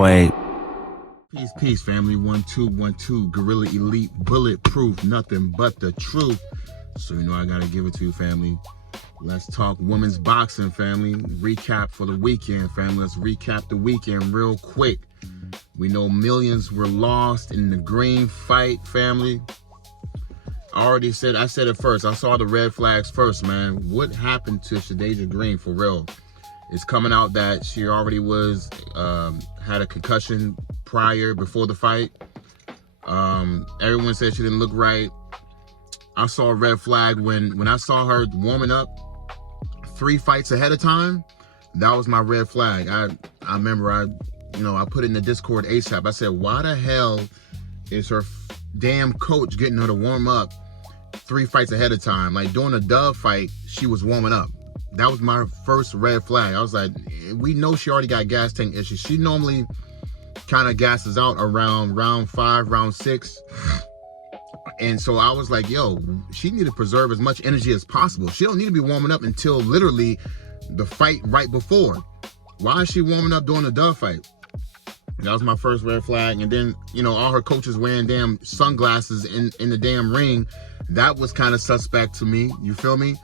Wait. Peace, family. 1-2-1-2. Gorilla Elite, bulletproof, nothing but the truth. So you know I gotta give it to you, family. Let's talk women's boxing, family. Recap for the weekend, family. Let's recap the weekend real quick. We know millions were lost in the Green fight, family. I said it first. I saw the red flags first, man. What happened to Shadasia Green, for real? It's coming out that she already had a concussion before the fight. Everyone said she didn't look right. I saw a red flag when I saw her warming up 3 fights ahead of time. That was my red flag. I remember I put it in the Discord ASAP. I said, why the hell is her damn coach getting her to warm up 3 fights ahead of time? Like during a Dove fight, she was warming up. That was my first red flag. I was like, we know she already got gas tank issues. She normally kind of gasses out around round 5, round 6. And so I was like, yo, she need to preserve as much energy as possible. She don't need to be warming up until literally the fight right before. Why is she warming up during the Dove fight? That was my first red flag. And then, all her coaches wearing damn sunglasses in the damn ring. That was kind of suspect to me. You feel me?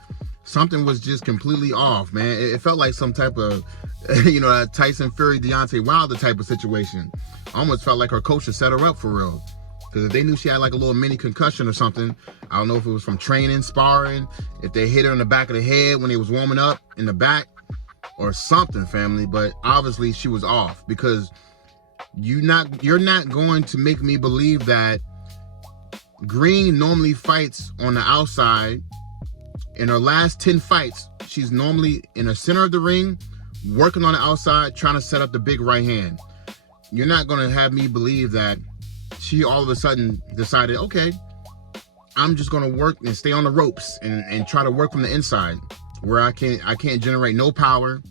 Something was just completely off, man. It felt like some type of, Tyson Fury, Deontay Wilder type of situation. Almost felt like her coach had set her up for real. Because if they knew she had like a little mini concussion or something, I don't know if it was from training, sparring, if they hit her in the back of the head when they was warming up in the back or something, family. But obviously she was off, because you're not going to make me believe that Green normally fights on the outside. In her last 10 fights, she's normally in the center of the ring, working on the outside, trying to set up the big right hand. You're not going to have me believe that she all of a sudden decided, okay, I'm just going to work and stay on the ropes and try to work from the inside where I can't generate no power,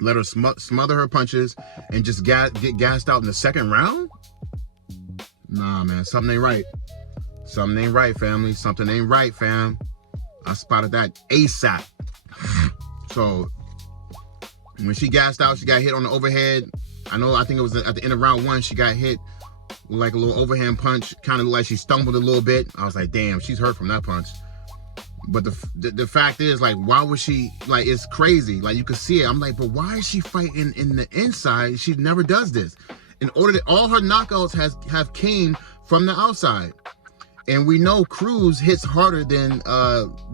let her smother her punches and just get gassed out in the second round? Nah, man, something ain't right. Something ain't right, family. Something ain't right, fam. I spotted that ASAP. So when she gassed out, she got hit on the overhead. I think it was at the end of round 1, she got hit with like a little overhand punch, kind of like she stumbled a little bit. I was like, damn, she's hurt from that punch. But the fact is, like, why was she, like, it's crazy. Like, you could see it. I'm like, but why is she fighting in the inside? She never does this. In order that all her knockouts have came from the outside. And we know Cruz hits harder than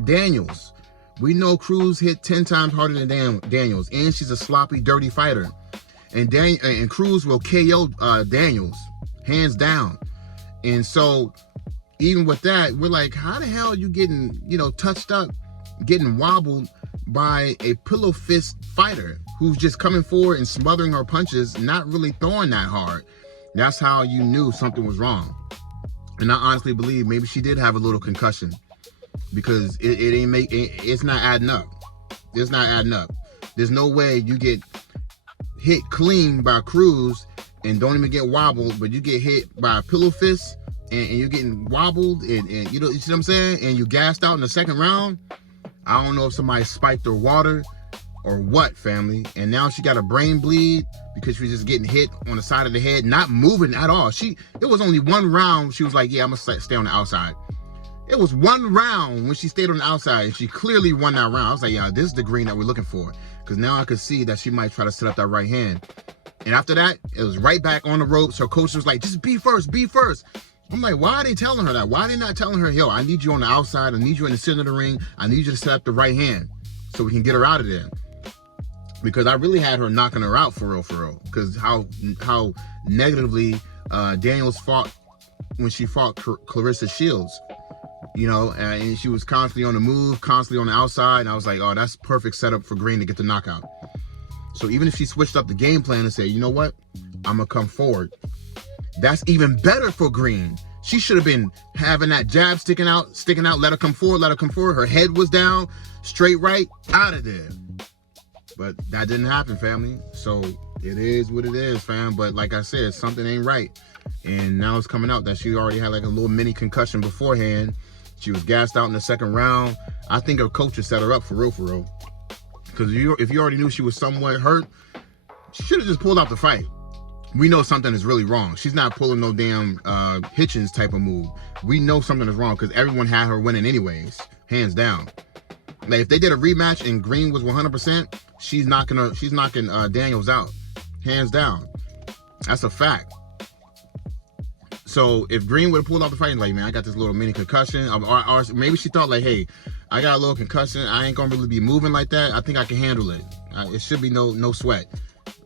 Daniels. We know Cruz hit 10 times harder than Daniels. And she's a sloppy, dirty fighter. And Cruz will KO Daniels, hands down. And so even with that, we're like, how the hell are you getting, touched up, getting wobbled by a pillow fist fighter who's just coming forward and smothering her punches, not really throwing that hard? That's how you knew something was wrong. And I honestly believe maybe she did have a little concussion, because it's not adding up. It's not adding up. There's no way you get hit clean by Cruz and don't even get wobbled, but you get hit by a pillow fist and you're getting wobbled and you see what I'm saying? And you gassed out in the second round. I don't know if somebody spiked her water or what, family. And now she got a brain bleed because she was just getting hit on the side of the head, not moving at all. It was only 1 round. She was like, yeah, I'm gonna stay on the outside. It was 1 round when she stayed on the outside, and she clearly won that round. I was like, yeah, this is the Green that we're looking for. Because now I could see that she might try to set up that right hand. And after that, it was right back on the ropes. Her coach was like, just be first, be first. I'm like, why are they telling her that? Why are they not telling her, yo, I need you on the outside. I need you in the center of the ring. I need you to set up the right hand so we can get her out of there. Because I really had her knocking her out for real. Because how negatively Daniels fought when she fought Clarissa Shields. And she was constantly on the move, constantly on the outside. And I was like, oh, that's perfect setup for Green to get the knockout. So even if she switched up the game plan and said, you know what, I'm going to come forward, that's even better for Green. She should have been having that jab sticking out, let her come forward. Her head was down, straight right, out of there. But that didn't happen, family. So it is what it is, fam. But like I said, something ain't right. And now it's coming out that she already had like a little mini concussion beforehand. She was gassed out in the second round. I think her coach has set her up for real. Because if you already knew she was somewhat hurt, she should have just pulled out the fight. We know something is really wrong. She's not pulling no damn Hitchens type of move. We know something is wrong because everyone had her winning anyways, hands down. Like if they did a rematch and Green was 100%, she's knocking Daniels out, hands down. That's a fact. So if Green would have pulled out the fight, like, man, I got this little mini concussion, or maybe she thought like, hey, I got a little concussion, I ain't gonna really be moving like that. I think I can handle it. It should be no sweat.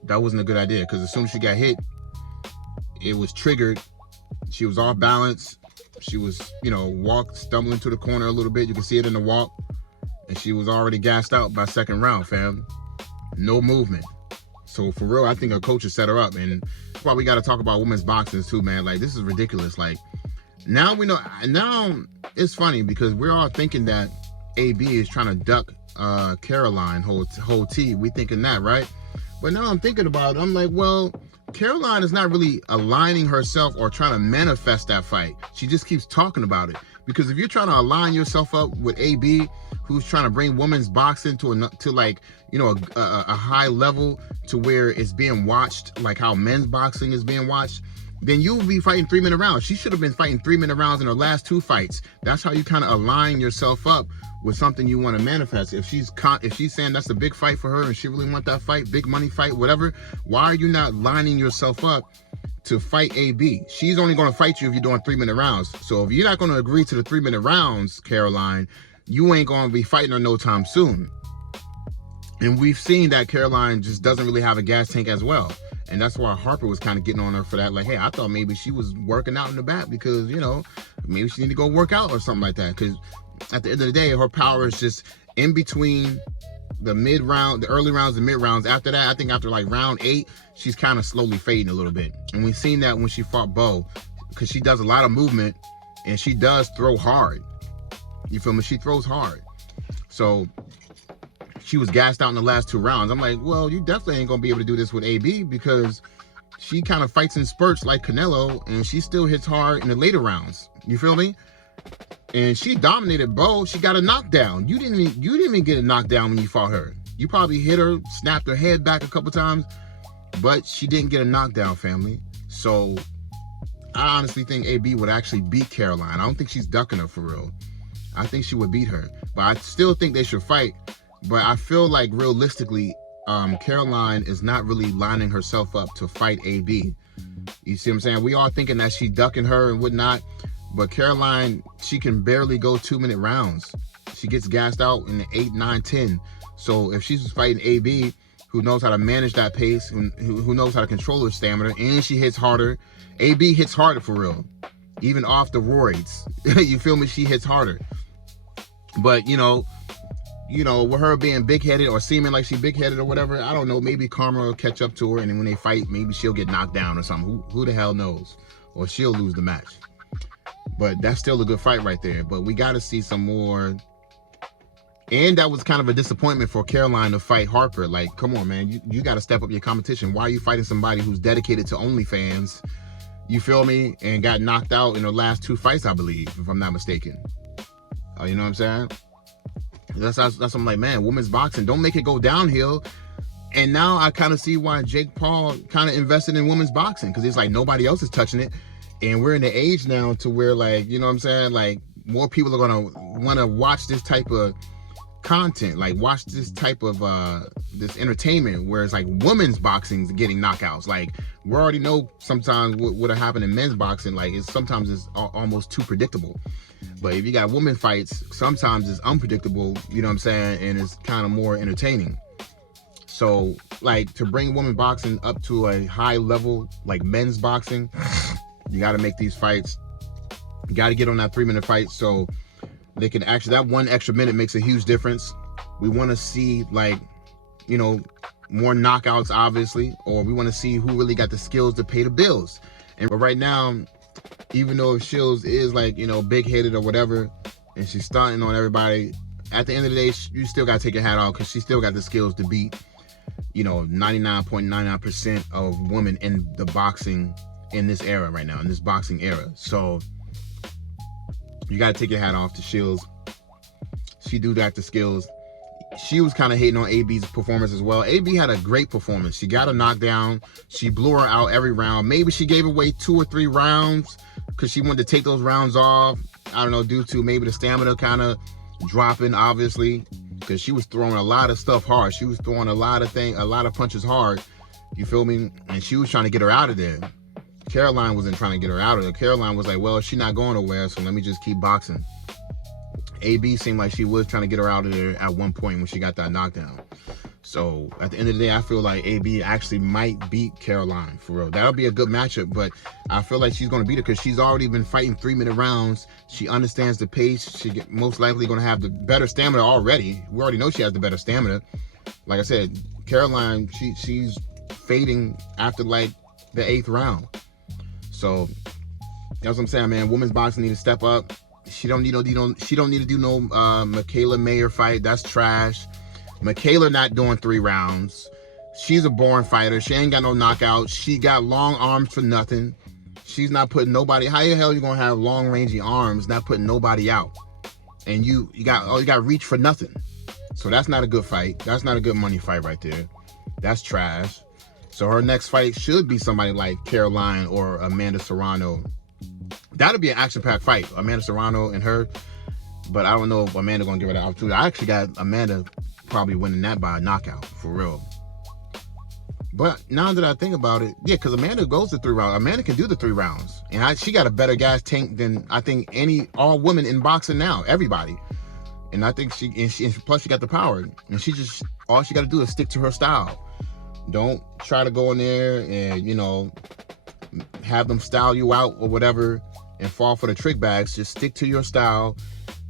That wasn't a good idea because as soon as she got hit, it was triggered. She was off balance. She was, stumbling to the corner a little bit. You can see it in the walk. And she was already gassed out by second round, fam. No movement. So for real, I think her coach has set her up. And that's why we got to talk about women's boxing too, man. Like, this is ridiculous. Like, now we know. Now it's funny because we're all thinking that AB is trying to duck Caroline whole T. We thinking that, right? But now I'm thinking about it. I'm like, well, Caroline is not really aligning herself or trying to manifest that fight. She just keeps talking about it. Because if you're trying to align yourself up with AB, who's trying to bring women's boxing to a high level to where it's being watched, like how men's boxing is being watched, then you will be fighting 3-minute rounds. She should have been fighting 3-minute rounds in her last 2 fights. That's how you kind of align yourself up with something you want to manifest. If she's saying that's a big fight for her and she really want that fight, big money fight, whatever, why are you not lining yourself up to fight AB? She's only going to fight you if you're doing 3-minute rounds. So if you're not going to agree to the 3-minute rounds, Caroline, you ain't going to be fighting her no time soon. And we've seen that Caroline just doesn't really have a gas tank as well. And that's why Harper was kind of getting on her for that. Like, hey, I thought maybe she was working out in the back because, maybe she need to go work out or something like that. Because at the end of the day, her power is just in between the early rounds and mid rounds. After that, I think after like round 8, she's kind of slowly fading a little bit. And we've seen that when she fought Bo, because she does a lot of movement and she does throw hard. You feel me? She throws hard. So she was gassed out in the last 2 rounds. I'm like, well, you definitely ain't gonna be able to do this with AB because she kind of fights in spurts like Canelo and she still hits hard in the later rounds. You feel me? And she dominated Bo. She got a knockdown. You didn't even get a knockdown when you fought her. You probably hit her, snapped her head back a couple times, but she didn't get a knockdown, family. So I honestly think AB would actually beat Caroline. I don't think she's ducking her for real. I think she would beat her, but I still think they should fight. But I feel like realistically, Caroline is not really lining herself up to fight AB. You see what I'm saying? We all thinking that she ducking her and whatnot. But Caroline, she can barely go 2-minute rounds. She gets gassed out in the 8, 9, 10. So if she's fighting AB, who knows how to manage that pace, who knows how to control her stamina, and she hits harder. AB hits harder for real. Even off the roids. You feel me? She hits harder. But, with her being big-headed or seeming like she's big-headed or whatever, I don't know, maybe karma will catch up to her, and then when they fight, maybe she'll get knocked down or something. Who the hell knows? Or she'll lose the match. But that's still a good fight right there. But we got to see some more. And that was kind of a disappointment for Caroline to fight Harper. Like, come on, man. You got to step up your competition. Why are you fighting somebody who's dedicated to OnlyFans? You feel me? And got knocked out in her last 2 fights, I believe, if I'm not mistaken. You know what I'm saying? That's I'm like, man, women's boxing, don't make it go downhill. And now I kind of see why Jake Paul kind of invested in women's boxing, because it's like nobody else is touching it. And we're in the age now to where, like, you know what I'm saying? Like, more people are going to want to watch this type of content, like watch this type of this entertainment, where it's like women's boxing's getting knockouts. Like, we already know sometimes what'll happen in men's boxing. Like, sometimes it's almost too predictable. But if you got women fights, sometimes it's unpredictable, you know what I'm saying? And it's kind of more entertaining. So, like, to bring women boxing up to a high level, like men's boxing, you got to make these fights. You got to get on that 3-minute fight so they can actually, that 1 extra minute makes a huge difference. We want to see, like, more knockouts, obviously, or we want to see who really got the skills to pay the bills. But right now, even though Shields is, like, big-headed or whatever, and she's stunting on everybody, at the end of the day, you still got to take your hat off, because she still got the skills to beat, 99.99% of women in the boxing in this era right now, in this boxing era. So You got to take your hat off to Shields. She do got the skills. She was kind of hating on AB's performance as well. AB had a great performance. She got a knockdown. She blew her out every round. Maybe she gave away 2 or 3 rounds because she wanted to take those rounds off. I don't know, due to maybe the stamina kind of dropping, obviously, because she was throwing a lot of stuff hard. She was throwing a lot of punches hard. You feel me? And she was trying to get her out of there. Caroline wasn't trying to get her out of there. Caroline was like, well, she's not going nowhere, so let me just keep boxing. AB seemed like she was trying to get her out of there at one point when she got that knockdown. So at the end of the day, I feel like AB actually might beat Caroline, for real. That'll be a good matchup, but I feel like she's going to beat her because she's already been fighting 3-minute rounds. She understands the pace. She most likely going to have the better stamina already. We already know she has the better stamina. Like I said, Caroline, she's fading after like the 8th round. So that's what I'm saying, man. Women's boxing need to step up. She don't need to do no Michaela Mayer fight. That's trash. Michaela not doing 3 rounds. She's a boring fighter. She ain't got no knockouts. She got long arms for nothing. She's not putting nobody. How the hell you gonna have long rangey arms, not putting nobody out? And you got reach for nothing. So that's not a good fight. That's not a good money fight right there. That's trash. So her next fight should be somebody like Caroline or Amanda Serrano. That'll be an action-packed fight, Amanda Serrano and her. But I don't know if Amanda gonna give her the opportunity. I actually got Amanda probably winning that by a knockout, for real. But now that I think about it, yeah, because Amanda goes to 3 rounds. Amanda can do the 3 rounds. And she got a better gas tank than I think all women in boxing now, everybody. And I think plus she got the power. And all she got to do is stick to her style. Don't try to go in there and, have them style you out or whatever and fall for the trick bags. Just stick to your style,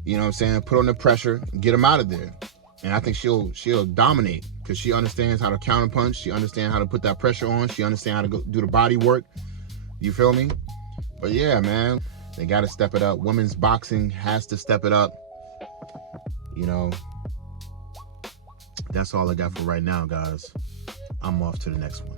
you know what I'm saying? Put on the pressure, get them out of there. And I think she'll dominate because she understands how to counterpunch. She understands how to put that pressure on. She understands how to do the body work. You feel me? But yeah, man, they got to step it up. Women's boxing has to step it up. That's all I got for right now, guys. I'm off to the next one.